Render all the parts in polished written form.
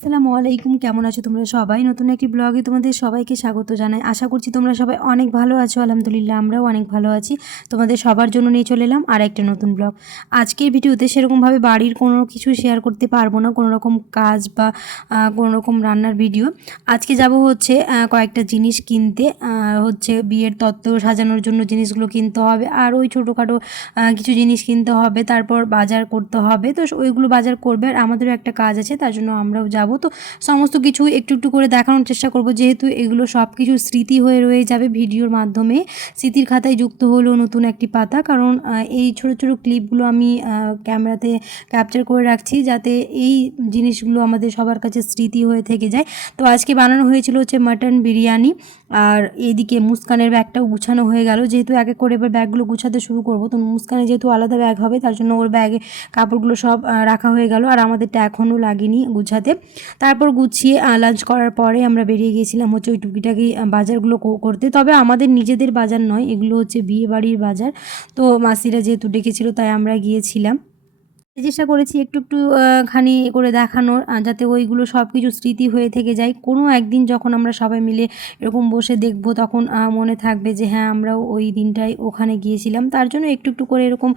আসসালামু আলাইকুম, কেমন আছো তোমরা সবাই? নতুন একটি ব্লগে তোমাদের সবাইকে স্বাগত জানাই। আশা করছি তোমরা সবাই অনেক ভালো আছো। আলহামদুলিল্লাহ আমরাও অনেক ভালো আছি। তোমাদের সবার জন্য নিয়ে চলে এলাম আর একটা নতুন ব্লগ। আজকের ভিডিওতে সেরকমভাবে বাড়ির কোনো কিছু শেয়ার করতে পারবো না, কোনো রকম কাজ বা কোনো রকম রান্নার ভিডিও। আজকে যাব হচ্ছে কয়েকটা জিনিস কিনতে, হচ্ছে বিয়ের তত্ত্ব সাজানোর জন্য জিনিসগুলো কিনতে হবে, আর ওই ছোটোখাটো কিছু জিনিস কিনতে হবে, তারপর বাজার করতে হবে। তো ওইগুলো বাজার করবে, আর আমাদেরও একটা কাজ আছে, তার জন্য আমরাও যাব। তো সমস্ত কিছু একটু একটু করে দেখানোর চেষ্টা করব, যেহেতু এগুলো সব কিছু স্মৃতি হয়ে রয়ে যাবে ভিডিওর মাধ্যমে। স্মৃতির খাতায় যুক্ত হলো নতুন একটি পাতা, কারণ এই ছোটো ছোটো ক্লিপগুলো আমি ক্যামেরাতে ক্যাপচার করে রাখছি, যাতে এই জিনিসগুলো আমাদের সবার কাছে স্মৃতি হয়ে থেকে যায়। তো আজকে বানানো হয়েছিল হচ্ছে মাটন বিরিয়ানি, আর এইদিকে মুস্কানের ব্যাগটাও গুছানো হয়ে গেল। যেহেতু এক এক করে এবার ব্যাগগুলো গুছাতে শুরু করব, তো মুস্কানের যেহেতু আলাদা ব্যাগ হবে, তার জন্য ওর ব্যাগে কাপড়গুলো সব রাখা হয়ে গেল, আর আমাদেরটা এখনও লাগেনি গুছাতে। তারপর গুছিয়ে লাঞ্চ করার পরে আমরা বেরিয়ে গিয়েছিলাম হচ্ছে ওই টুকিটাকি বাজারগুলো করতে। তবে আমাদের নিজেদের বাজার নয়, এগুলো হচ্ছে বিয়ে বাড়ির বাজার। তো মাসিরা যেহেতু ডেকেছিল, তাই আমরা গিয়েছিলাম। চেষ্টা করেছি একটু একটু খানি করে দেখানোর, যাতে ওইগুলো সব কিছু স্মৃতি হয়ে থেকে যায়। কোনো একদিন যখন আমরা সবাই মিলে এরকম বসে দেখব, তখন মনে থাকবে যে হ্যাঁ, আমরাও ওই দিনটাই ওখানে গিয়েছিলাম। তার জন্য একটু একটু করে এরকম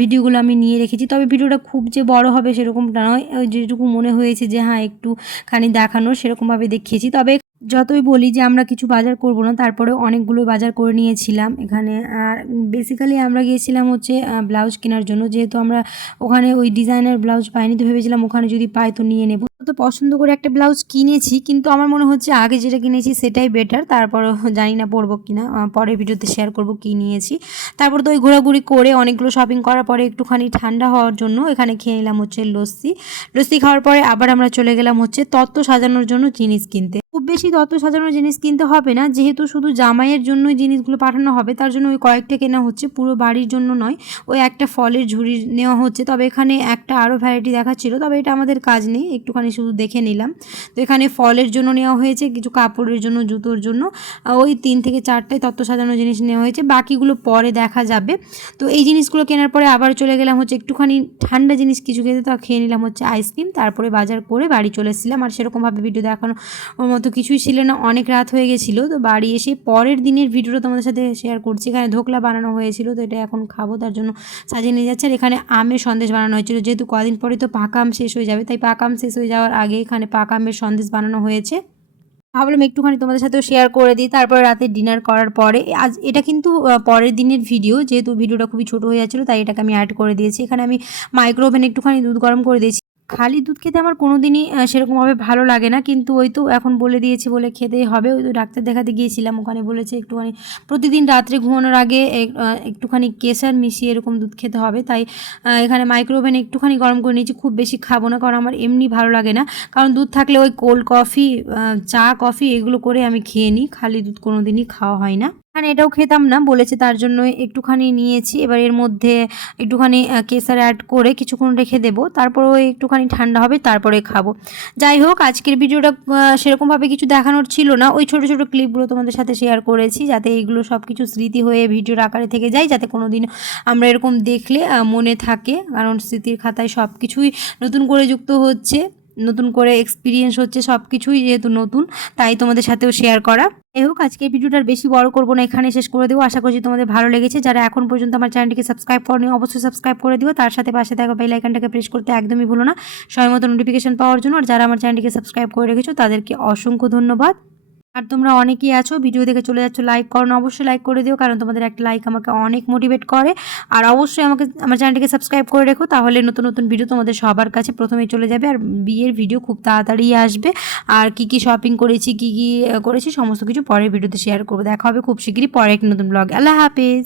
ভিডিওগুলো আমি নিয়ে রেখেছি। তবে ভিডিওটা খুব যে বড় হবে সেরকমটা নয়, ওই যেটুকু মনে হয়েছে যে হ্যাঁ একটুখানি দেখানোর, সেরকমভাবে দেখিয়েছি। তবে যতই বলি যে আমরা কিছু বাজার করব না, তারপরেও অনেকগুলো বাজার করে নিয়েছিলাম এখানে। আর বেসিক্যালি আমরা গিয়েছিলাম হচ্ছে ব্লাউজ কেনার জন্য, যেহেতু আমরা ওখানে ওই ডিজাইনার ব্লাউজ পাইনি, তো ভেবেছিলাম ওখানে যদি পাই তো নিয়ে নেব। তো পছন্দ করে একটা ব্লাউজ কিনেছি, কিন্তু আমার মনে হচ্ছে আগে যেটা কিনেছি সেটাই বেটার। তারপরও জানি না পরবো কিনা, পরের ভিডিওতে শেয়ার করব কী নিয়েছি। তারপর তো ওই ঘোরাঘুরি করে অনেকগুলো শপিং করার পরে একটুখানি ঠান্ডা হওয়ার জন্য এখানে খেয়ে নিলাম হচ্ছে লস্যি খাওয়ার পরে আবার আমরা চলে গেলাম হচ্ছে তত্ত্ব সাজানোর জন্য জিনিস কিনতে। খুব বেশি তত্ত্ব সাজানোর জিনিস কিনতে হবে না, যেহেতু শুধু জামাইয়ের জন্যই জিনিসগুলো পাঠানো হবে, তার জন্য ওই কয়েকটা কেনা হচ্ছে, পুরো বাড়ির জন্য নয়। ওই একটা ফলের ঝুড়ি নেওয়া হচ্ছে, তবে এখানে একটা আরও ভ্যারাইটি দেখাচ্ছিল, তবে এটা আমাদের কাজ নেই, একটুখানি শুধু দেখে নিলাম। তো এখানে ফলের জন্য নেওয়া হয়েছে, কিছু কাপড়ের জন্য, জুতোর জন্য, ওই 3 থেকে 4টাই তত্ত্ব সাজানোর জিনিস নেওয়া হয়েছে, বাকিগুলো পরে দেখা যাবে। তো এই জিনিসগুলো কেনার পরে আবার চলে গেলাম হচ্ছে একটুখানি ঠান্ডা জিনিস কিছু খেতে, তো খেয়ে নিলাম হচ্ছে আইসক্রিম। তারপরে বাজার করে বাড়ি চলে এসেছিলাম, আর সেরকমভাবে ভিডিও দেখানো ওর মতো কিছুই ছিল না, অনেক রাত হয়ে গেছিলো। তো বাড়ি এসে পরের দিনের ভিডিওটা তোমাদের সাথে শেয়ার করছি। এখানে ধোকলা বানানো হয়েছিল, তো এটা এখন খাবো, তার জন্য সাজিয়ে নিয়ে যাচ্ছে। আর এখানে আমের সন্দেশ বানানো হয়েছিল, যেহেতু কদিন পরে তো পাকা আম শেষ হয়ে যাবে, তাই পাকা আম শেষ হয়ে যাওয়ার আগে এখানে পাকা আমের সন্দেশ বানানো হয়েছে। ভাবলাম একটুখানি তোমাদের সাথেও শেয়ার করে দিই। তারপরে রাতে ডিনার করার পরে, আজ এটা কিন্তু পরের দিনের ভিডিও, যেহেতু ভিডিওটা খুবই ছোটো হয়ে যাচ্ছিলো, তাই এটাকে আমি অ্যাড করে দিয়েছি। এখানে আমি মাইক্রো ওভেনে একটুখানি দুধ গরম করে দিয়েছি। খালি দুধ খেতে আমার কোনো দিনই সেরকমভাবে ভালো লাগে না, কিন্তু ওই তো এখন বলে দিয়েছি বলে খেতেই হবে। ওই তো ডাক্তার দেখাতে গিয়েছিলাম, ওখানে বলেছে একটুখানি প্রতিদিন রাত্রে ঘুমানোর আগে একটুখানি কেশর মিশিয়ে এরকম দুধ খেতে হবে। তাই এখানে মাইক্রো ওভেনে একটুখানি গরম করে নিয়েছি, খুব বেশি খাবো না, কারণ আমার এমনি ভালো লাগে না। কারণ দুধ থাকলে ওই কোল্ড কফি, চা কফি এগুলো করে আমি খেয়ে নিই, খালি দুধ কোনো দিনই খাওয়া হয় না। এখানে এটাও খেতাম না বলেছে, তার জন্য একটুখানি নিয়েছি। এবার এর মধ্যে একটুখানি কেশর অ্যাড করে কিছুক্ষণ রেখে দেবো, তারপর ওই একটুখানি ঠান্ডা হবে, তারপরে খাবো। যাই হোক, আজকের ভিডিওটা সেরকমভাবে কিছু দেখানোর ছিল না, ওই ছোটো ছোটো ক্লিপগুলো তোমাদের সাথে শেয়ার করেছি, যাতে এইগুলো সব কিছু স্মৃতি হয়ে ভিডিওর আকারে থেকে যায়, যাতে কোনো দিন আমরা এরকম দেখলে মনে থাকে। কারণ স্মৃতির খাতায় সব কিছুই নতুন করে যুক্ত হচ্ছে, নতুন করে এক্সপিরিয়েন্স হচ্ছে, সব কিছুই যেহেতু নতুন, তাই তোমাদের সাথেও শেয়ার করা। যাই হোক, আজকে ভিডিওটার বেশি বড় করবো না, এখানে শেষ করে দেবো। আশা করছি তোমাদের ভালো লেগেছে। যারা এখন পর্যন্ত আমার চ্যানেলটিকে সাবস্ক্রাইব করনি, অবশ্যই সাবস্ক্রাইব করে দিও। তার সাথে পাশে থাকা বেল আইকনটাকে প্রেস করতে একদমই ভুলো না, সময় মতো নোটিফিকেশন পাওয়ার জন্য। আর যারা আমার চ্যানেলটিকে সাবস্ক্রাইব করে রেখেছো, তাদেরকে অসংখ্য ধন্যবাদ। আর তোমরা অনেকেই আছো ভিডিও দেখে চলে যাচ্ছ লাইক করো না, অবশ্যই লাইক করে দিও, কারণ তোমাদের একটা লাইক আমাকে অনেক মোটিভেট করে। আর অবশ্যই আমার চ্যানেলটিকে সাবস্ক্রাইব করে রেখো, তাহলে নতুন নতুন ভিডিও তোমাদের সবার কাছে প্রথমেই চলে যাবে। আর বিয়ের ভিডিও খুব তাড়াতাড়ি আসবে, আর কি কি শপিং করেছি, কি কি করেছি, সমস্ত কিছু পরের ভিডিওতে শেয়ার করবো। দেখা হবে খুব শিগগিরই পরে একটি নতুন ব্লগ। আল্লাহ হাফেজ।